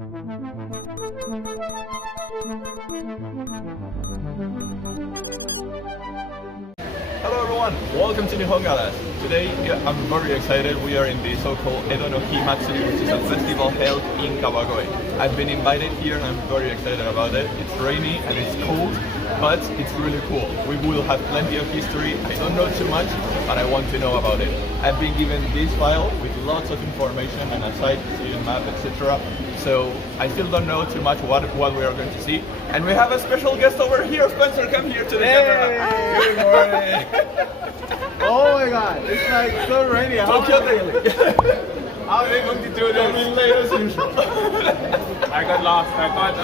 Hello everyone, welcome to Onigawara. Today I'm very excited. We are in the so-called Edo no Hi Matsuri, which is a festival held in Kawagoe. I've been invited here and I'm very excited about it. It's rainy and it's cold, but it's really cool. We will have plenty of history. I don't know too much, but I want to know about it. I've been given this file with lots of information and a site, student map, etc. So I still don't know too much what we are going to see. And we have a special guest over here. Spencer, come here to the camera. Good morning. Oh my god, it's like so rainy. Tokyo Daily. How are they going to do this? Late as usual. I got lost. I got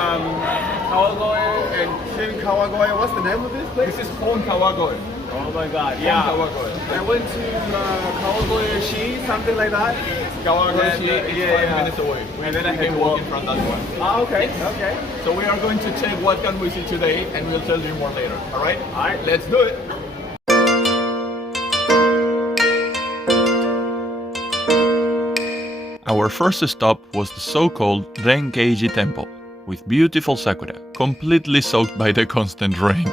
Kawagoe and Shin Kawagoe. What's the name of this place? This is Hon Kawagoe. Oh my god, yeah. Kawagoe. I went to Kawagoe Shi, something like that. Kawagoe Shi, yeah, 5 minutes away. And then I You had can to walk walk in front of that one. Ah, okay, okay. So we are going to check what can we see today and we'll tell you more later. Alright? Alright, let's do it. Our first stop was the so-called Renkeiji temple, with beautiful sakura, completely soaked by the constant rain.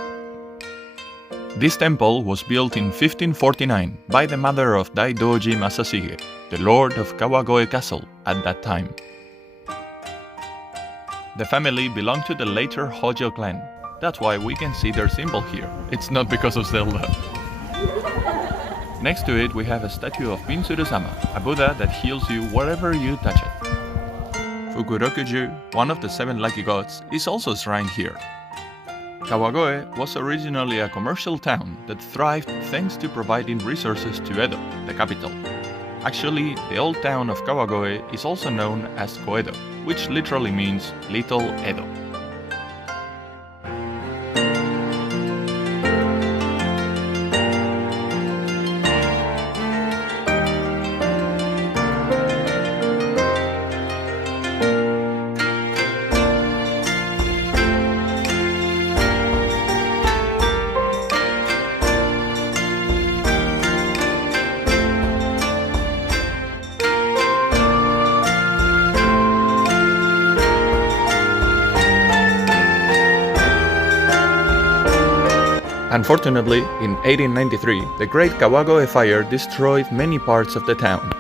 This temple was built in 1549 by the mother of Daidoji Masashige, the lord of Kawagoe Castle at that time. The family belonged to the later Hojo clan. That's why we can see their symbol here. It's not because of Zelda. Next to it we have a statue of Mitsuru-sama, a Buddha that heals you wherever you touch it. Fukurokuju, one of the 7 lucky gods, is also shrined here. Kawagoe was originally a commercial town that thrived thanks to providing resources to Edo, the capital. Actually, the old town of Kawagoe is also known as Koedo, which literally means Little Edo. Unfortunately, in 1893, the Great Kawagoe Fire destroyed many parts of the town.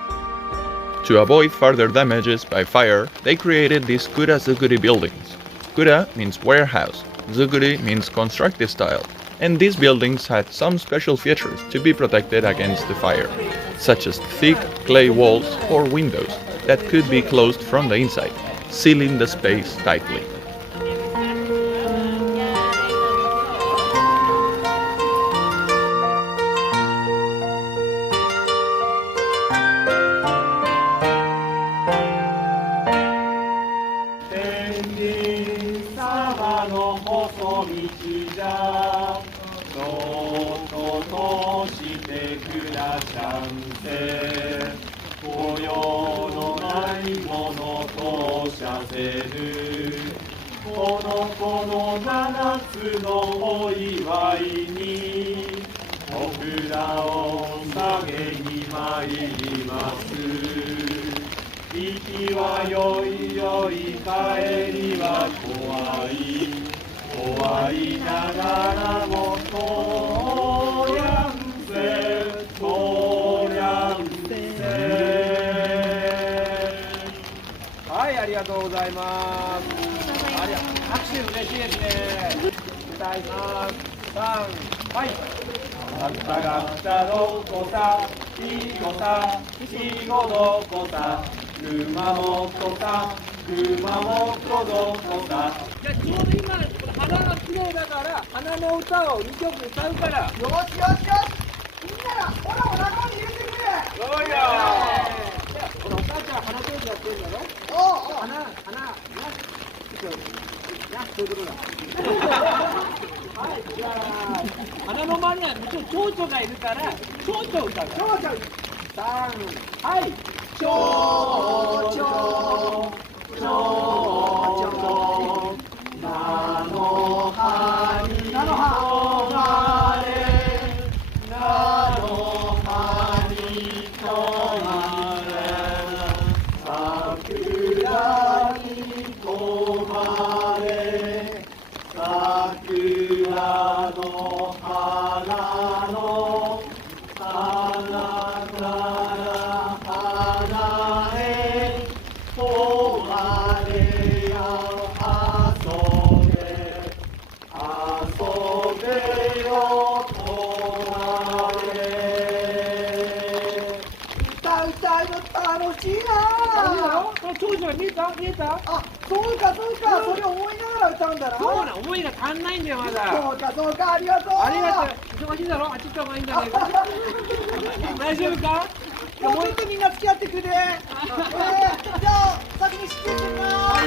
To avoid further damages by fire, they created these kura-zukuri buildings. Kura means warehouse, zukuri means constructive style, and these buildings had some special features to be protected against the fire, such as thick clay walls or windows that could be closed from the inside, sealing the space tightly.はい、ありがとうございます。拍手嬉しいですね。歌います。3、はい。ガッタガッタどこさ、いごさ、いごどこさ、熊本さ、熊本どこさ。じゃあちょうど今花が綺麗だから花の歌を2曲歌うから。よしよしよし。みんながほらお腹に入れてくれ。そうよ。このお母ちゃん花手やってるんだろ。花な。ちょっとそういうことだ。はい、じゃあ花の周りには蝶々がいるから蝶々歌う。蝶々。3、はい。蝶々。蝶々。菜の葉に止まれ。菜の葉に止まれ。桜にそうかそうか、それ思いながら歌うんだな。そうな、思いが足んないんだよ、まだ。そうかそうか、ありがとう。ありがとう。忙しいだろ、あっち行った方がいいんじゃないか。大丈夫か。もうちょっとみんな付き合ってくれ。じゃあ先に失礼します。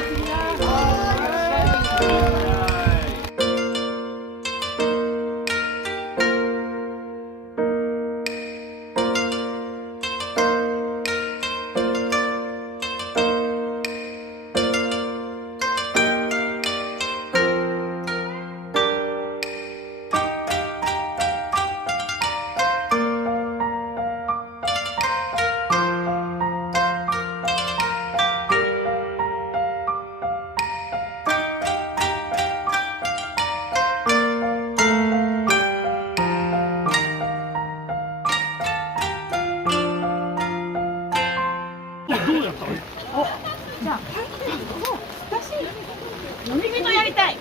飲み物やりたい。い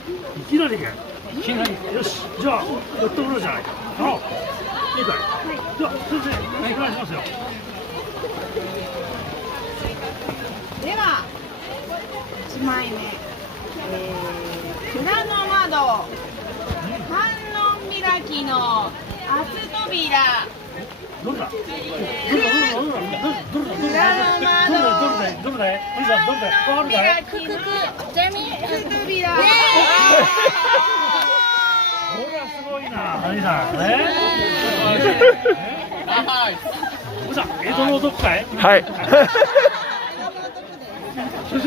きなりかよ。いきなり。よし、じゃあ、やってもらおうじゃないか。いいかい。じゃあ、先生、お願いしますよ。では、1枚目。蔵の窓。観音開きの厚扉。どれだ。どれだ。どれだ。どれだ。どれだ。おじさん、どれだ。わかるかい。開きの厚扉。これはすごいな。何さん。おじさん、江戸の男かい。はい。先生、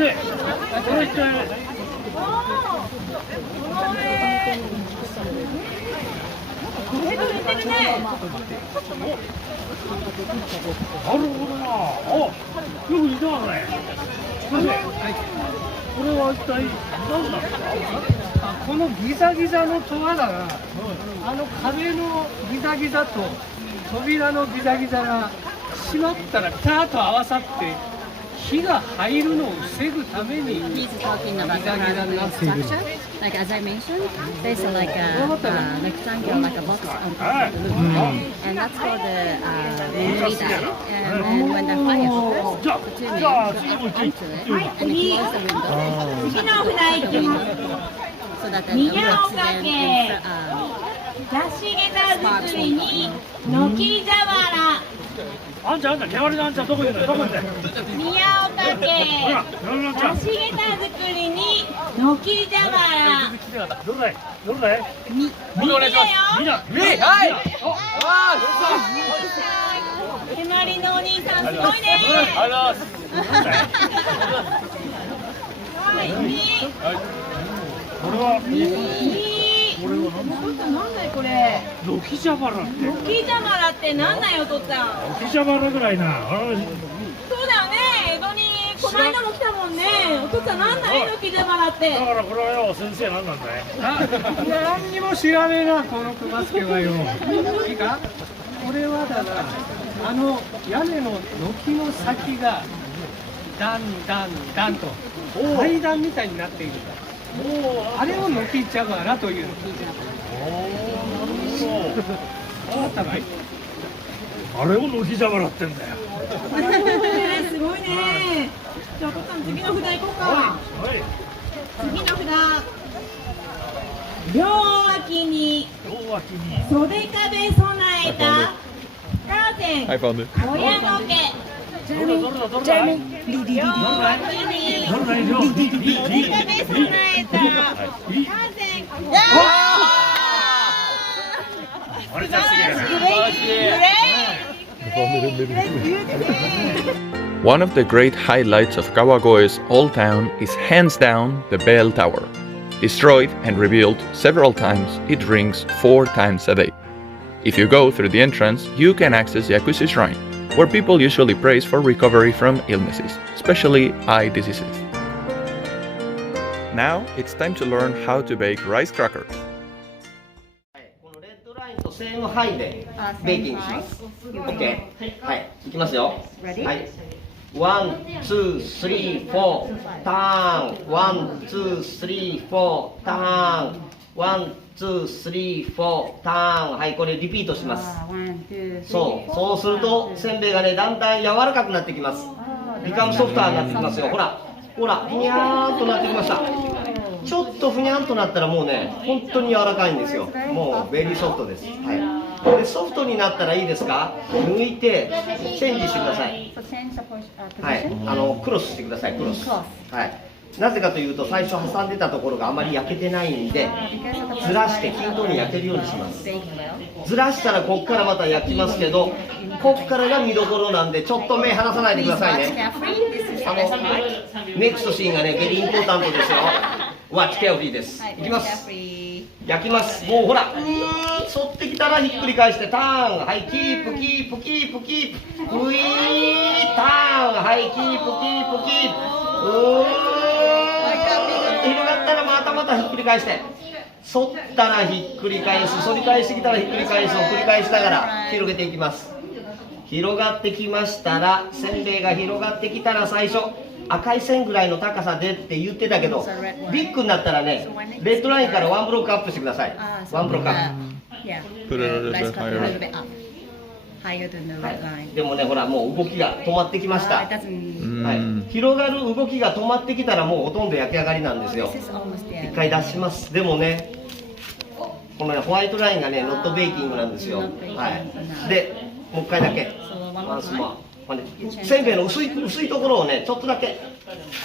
これ一体。これと似てるね。なるほどな。よく似てますね。先生、これは一体何なんですか。このギザギザの戸穴が、壁のギザギザと扉のギザギザが閉まったらピタッと合わさって火が入るのを防ぐために He's talking about the pyramid structure. Like as I mentioned, there's like a rectangle, like a box on top of the roof, and that's called the Onigawara. And when the fire falls, the two men jump onto it and close the window, 次の札いきます。 so that the 宮岡 oxygen 家 and 出し下駄作りに軒茶原。あんちゃん、煙のあんちゃん、どこいるの、どこいるの。宮岡家ほら、煙のあんちゃん。出し下駄作りに軒茶原。どれだい、どれだい。みお願いします。みだ。み、はい。隣のお兄さんすごいね。はい、み。これは。なんだよこれ。軒茶原って。軒茶原ってなんだよお父さん。軒茶原ぐらいな。そうだよね。江戸にこの間も来たもんね。お父さんなんだよ軒茶原って。だからこれはよ、先生なんなんだい。何にも知らねえな、この熊助はよ。いいか、これはだな、屋根の軒の先が段段段と階段みたいになっているから、あれを軒茶原という。分かったかい。あれを軒茶原ってんだよ。すごいね。じゃあお父さん次の札行こうか。はい。次の札。両脇に袖壁備えたカーテン。I found it. 親の毛。どれだ、どれだ、どれだ。両脇に袖壁備えたカーテン。あれじゃすげえ。One of the great highlights of Kawagoe's old town is hands down the bell tower. Destroyed and rebuilt several times, it rings 4 times a day. If you go through the entrance, you can access Yakushi Shrine, where people usually praise for recovery from illnesses, especially eye diseases. Now it's time to learn how to bake rice crackers. このレッドラインとセームハイでベーキングします。OK。はい。いきますよ。はい。ワン、ツー、スリー、フォー、ターン。ワン、ツー、スリー、フォー、ターン。ワン、ツー、スリー、フォー、ターン。はい、これリピートします。そうするとせんべいがね、だんだん柔らかくなってきます。ビカムソフターになってきますよ。ほら、ほら、ふにゃーんとなってきました。ちょっとふにゃんとなったらもうね、本当に柔らかいんですよ。もうベリーソフトです。はい。で、ソフトになったらいいですか？抜いてチェンジしてください。はい。クロスしてください。クロス。はい。なぜかというと、最初挟んでたところがあまり焼けてないんで、ずらして均等に焼けるようにします。ずらしたらこっからまた焼きますけど、こっからが見どころなんで、ちょっと目離さないでくださいね。ネクストシーンがね、ベリーインポータントですよ。Watch carefully です。いきます。焼きます。もうほら、反ってきたらひっくり返して、ターン。はい、キープ、キープ、キープ、キープ。ウィー、ターン。はい、キープ、キープ、キープ。広がったらまたひっくり返して、反ったらひっくり返す、反り返してきたらひっくり返すを繰り返しながら広げていきます。広がってきましたら、せんべいが広がってきたら最初赤い線ぐらいの高さでって言ってたけど、ビッグになったらね、レッドラインからワンブロックアップしてください。ワンブロックアップ。でもね、ほらもう動きが止まってきました。はい、広がる動きが止まってきたらもうほとんど焼き上がりなんですよ。一回出します。でもね、このねホワイトラインがねノットベーキングなんですよ。はい。で、もう一回だけ。ワンスモア。せんべいの薄いところをねちょっとだけ、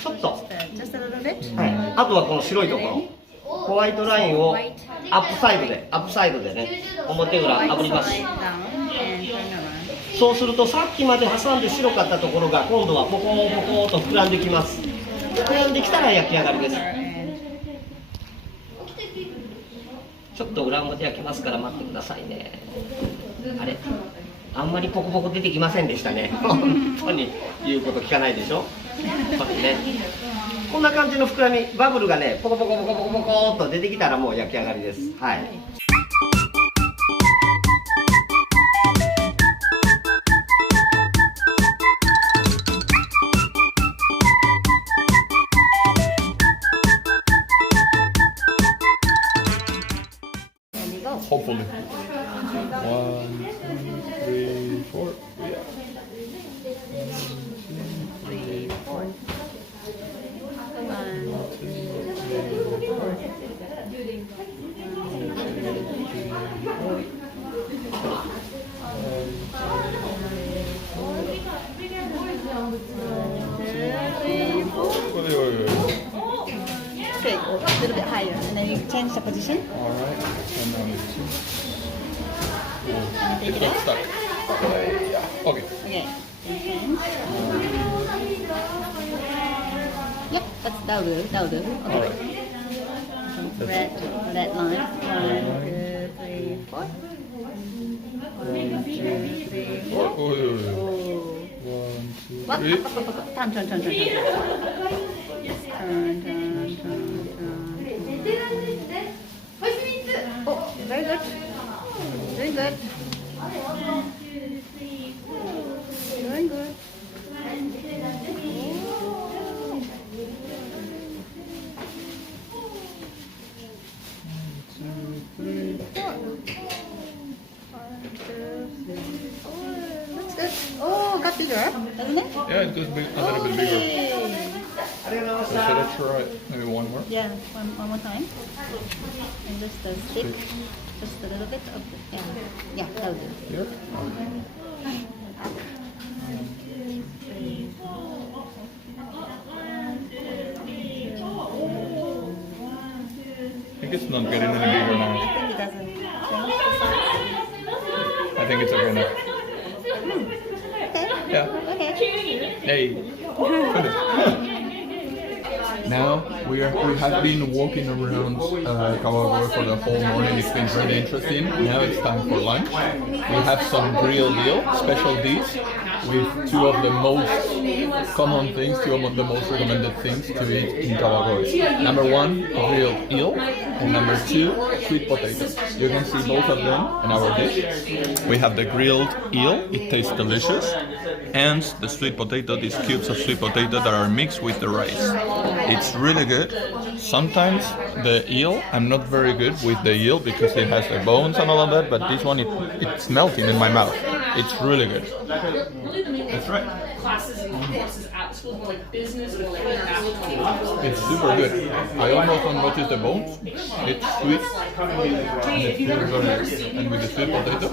ちょっと。はい。あとはこの白いところ。ホワイトラインをアップサイドでね、表裏炙ります。そうするとさっきまで挟んで白かったところが今度はポコーポコーと膨らんできます。膨らんできたら焼き上がりです。ちょっと裏表焼きますから待ってくださいね。あれ、あんまりポコポコ出てきませんでしたね。本当に言うこと聞かないでしょ。これね、こんな感じの膨らみ、バブルがねポコポコポコポコポコっと出てきたらもう焼き上がりです。はい。Hopefully. 1, 2, 3, 4. Yeah. 3, 4. 1, 2, 3, 4. Okay, a little bit higher, and then you change the position. All right. And now it's got stuck. Yeah. Okay. Okay. Yep, that'll do. Okay. All right. Red line. 1, 2, 3, 4. 1, 2, 3, 4. Oh. 1, 2, 3. Turn. Oh, very good. Very good. Very good. Looks good. Oh, got bigger, doesn't it? Yeah, it goes a little bit bigger. So should I try maybe one more? Yeah, one more time. And just the stick, just a little bit of the, yeah, that'll do. Here? I think it's not getting any bigger now. I think it doesn't change the size. I think it's okay now. Okay. Yeah. Okay. Hey. Now we have been walking around Kawagoe for the whole morning. It's been really interesting. Now it's time for lunch. We have some grilled eel, special dish, with two of the most common things, two of the most recommended things to eat in Kawagoe. Number 1, grilled eel, and number 2, sweet potatoes. You can see both of them in our dish. We have the grilled eel, it tastes delicious, and the sweet potato, these cubes of sweet potato that are mixed with the rice. It's really good. Sometimes the eel, I'm not very good with the eel because it has the bones and all of that, but this one, it's melting in my mouth. It's really good. Really the main That's right. classes and courses at the school is more like business or like international. It's super good. I almost don't notice the bones. It's sweet. If you've never seen And with the sweet potato,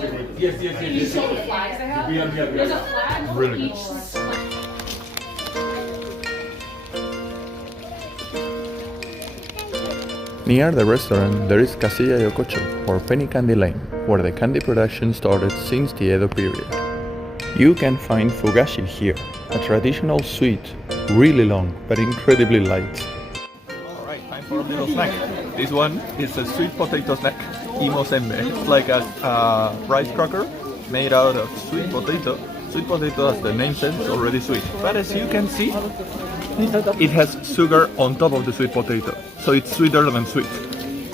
you saw the flags they have, there's a flag for Really good. each. near the restaurant there is Casilla Yokocho, or Penny Candy Lane, where the candy production started since the Edo period. You can find fugashi here, a traditional sweet, really long but incredibly light. Alright, time for a little snack. This one is a sweet potato snack, imo senbei. It's like a rice cracker made out of sweet potato. Sweet potato, as the name says, is already sweet. But as you can see, it has sugar on top of the sweet potato. So it's sweeter than sweet.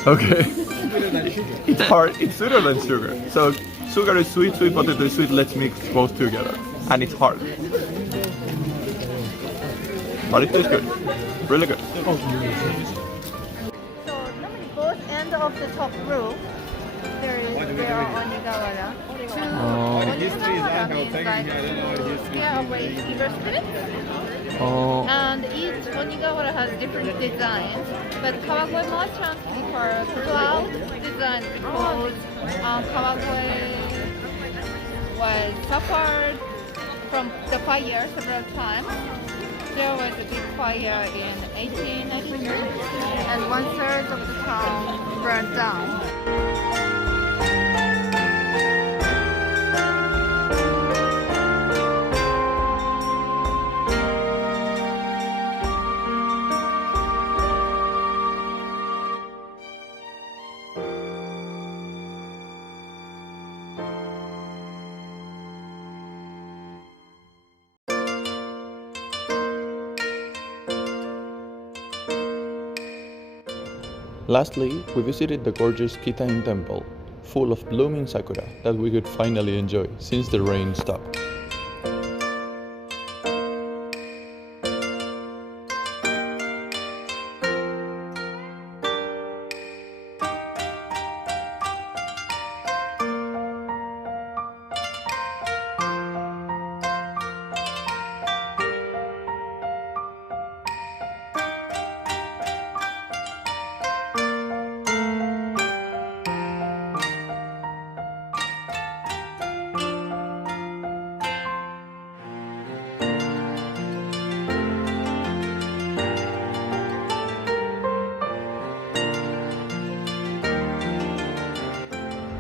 Okay? It's hard, it's sweeter than sugar. So sugar is sweet, sweet potato is sweet, let's mix both together. And it's hard. But it tastes good. Really good. So normally both ends of the top roof there are Onigawara. Onigawara means like scare away evil spirits. And each Onigawara has different designs, but Kawagoe merchants prefer cloud design because Kawagoe was suffered from the fire several times. There was a big fire in 1892 and 1/3 of the town burned down. Lastly, we visited the gorgeous Kitain temple, full of blooming sakura that we could finally enjoy since the rain stopped.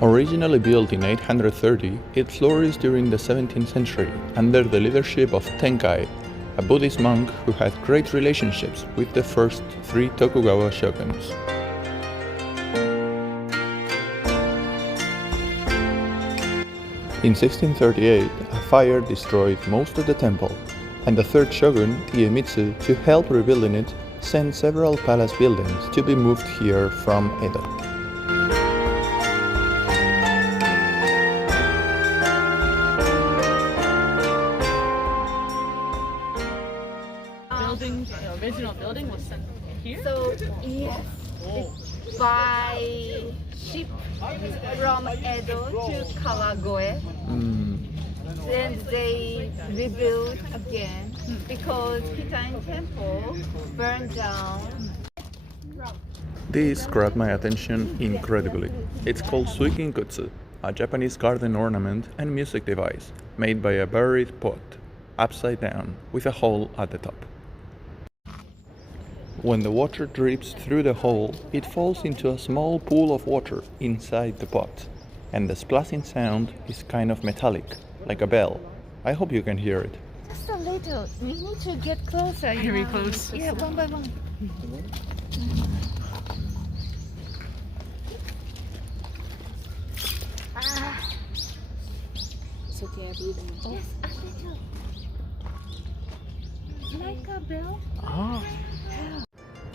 Originally built in 830, it flourished during the 17th century under the leadership of Renkeiji, a Buddhist monk who had great relationships with the first 3 Tokugawa shoguns. In 1638, a fire destroyed most of the temple, and the 3rd shogun, Iemitsu, to help rebuilding it, sent several palace buildings to be moved here from Edo. The original building was sent here? So yes, it's by ship from Edo to Kawagoe. Then they rebuilt again because Kitain temple burned down. This grabbed my attention incredibly. It's called suikinkutsu, a Japanese garden ornament and music device made by a buried pot, upside down, with a hole at the top. When the water drips through the hole, it falls into a small pool of water inside the pot, and the splashing sound is kind of metallic, like a bell. I hope you can hear it. Just a little. We need to get closer. Very close. Yeah, one by one. It's okay, I believe in you. Yes, a little. Like a bell.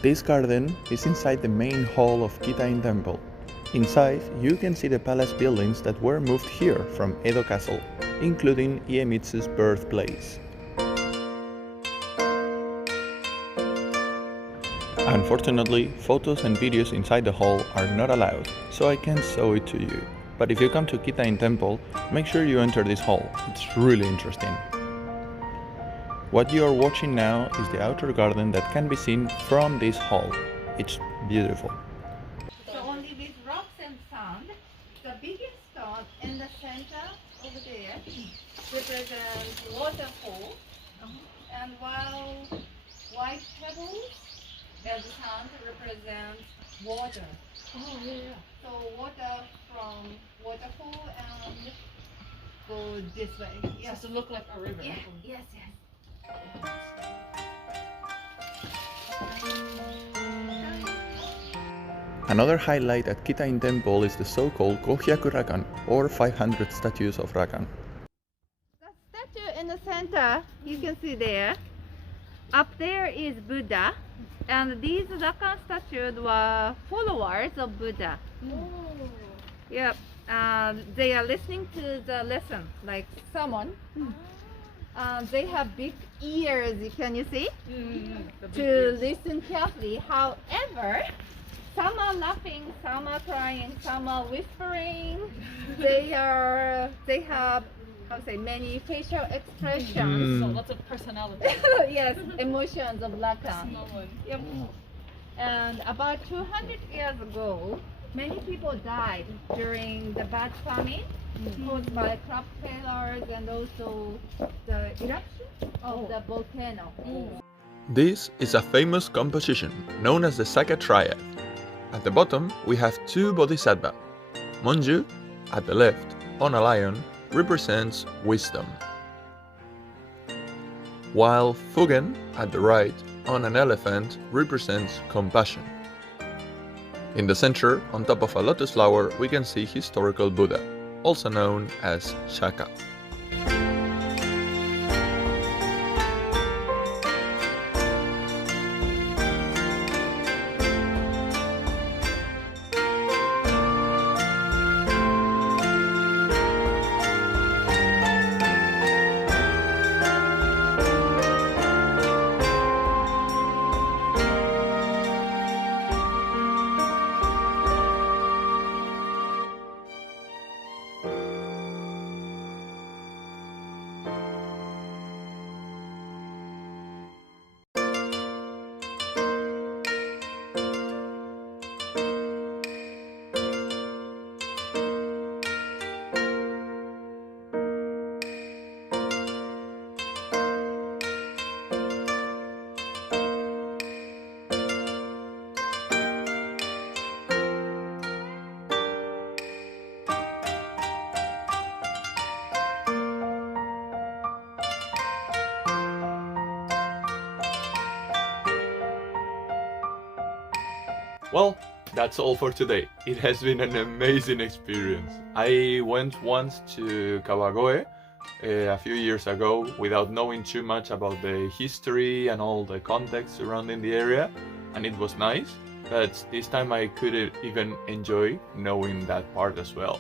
This garden is inside the main hall of Kitain Temple. Inside, you can see the palace buildings that were moved here from Edo Castle, including Iemitsu's birthplace. Unfortunately, photos and videos inside the hall are not allowed, so I can't show it to you. But if you come to Kitain Temple, make sure you enter this hall. It's really interesting. What you are watching now is the outer garden that can be seen from this hall. It's beautiful. So only with rocks and sand, the biggest stone in the center over there represents waterfall, and while white pebbles and sand represent water. Oh, yeah. So water from waterfall and go this way. Yes. To look like a river. Yeah. Yes, yes. Another highlight at Kitain Temple is the so-called Kohyaku Rakan, or 500 statues of Rakan. The statue in the center, you can see there. Up there is Buddha, and these Rakan statues were followers of Buddha. Yep, they are listening to the lesson, like someone. They have big ears, can you see? To listen carefully. However, some are laughing, some are crying, some are whispering. They have, how to say, many facial expressions. So lots of personality. Yes, emotions of Rakan. No one. Yep. And about 200 years ago, many people died during the bad famine caused by crop failures and also the eruption of the volcano. This is a famous composition known as the Saka Triad. At the bottom we have two bodhisattvas. Monju, at the left, on a lion, represents wisdom, while Fugen, at the right, on an elephant, represents compassion. In the center, on top of a lotus flower, we can see historical Buddha, also known as Shaka. Well, that's all for today. It has been an amazing experience. I went once to Kawagoe a few years ago without knowing too much about the history and all the context surrounding the area, and it was nice, but this time I couldn't even enjoy knowing that part as well.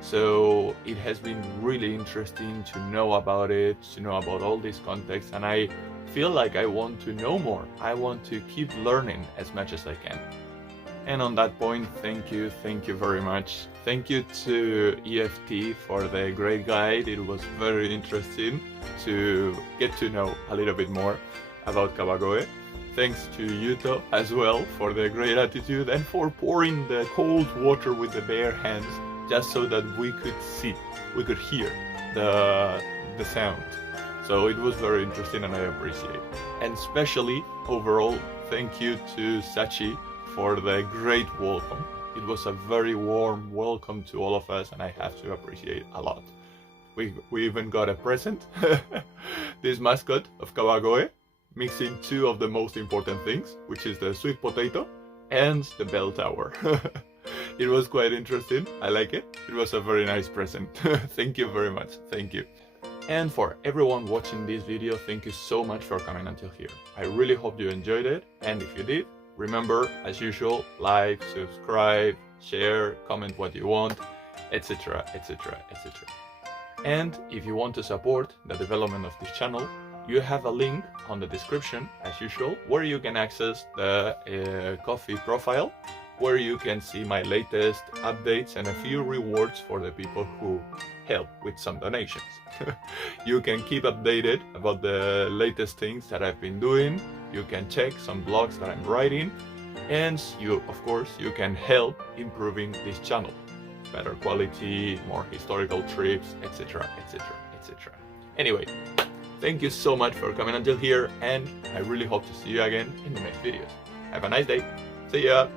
So it has been really interesting to know about it, to know about all this context, and I feel like I want to know more. I want to keep learning as much as I can. And on that point, thank you very much. Thank you to EFT for the great guide. It was very interesting to get to know a little bit more about Kawagoe. Thanks to Yuto as well for the great attitude and for pouring the cold water with the bare hands just so that we could see, we could hear the sound. So it was very interesting and I appreciate it. And especially overall, thank you to Sachi for the great welcome. It was a very warm welcome to all of us and I have to appreciate a lot. We even got a present, this mascot of Kawagoe, mixing two of the most important things, which is the sweet potato and the bell tower. It was quite interesting, I like it. It was a very nice present. Thank you very much, thank you. And for everyone watching this video, thank you so much for coming until here. I really hope you enjoyed it, and if you did, remember, as usual, like, subscribe, share, comment what you want, etc, etc, etc. And if you want to support the development of this channel, you have a link on the description, as usual, where you can access the Ko-fi profile where you can see my latest updates and a few rewards for the people who help with some donations. You can keep updated about the latest things that I've been doing. You can check some blogs that I'm writing, and of course, you can help improving this channel. Better quality, more historical trips, etc, etc, etc. Anyway, thank you so much for coming until here, and I really hope to see you again in the next videos. Have a nice day. See ya!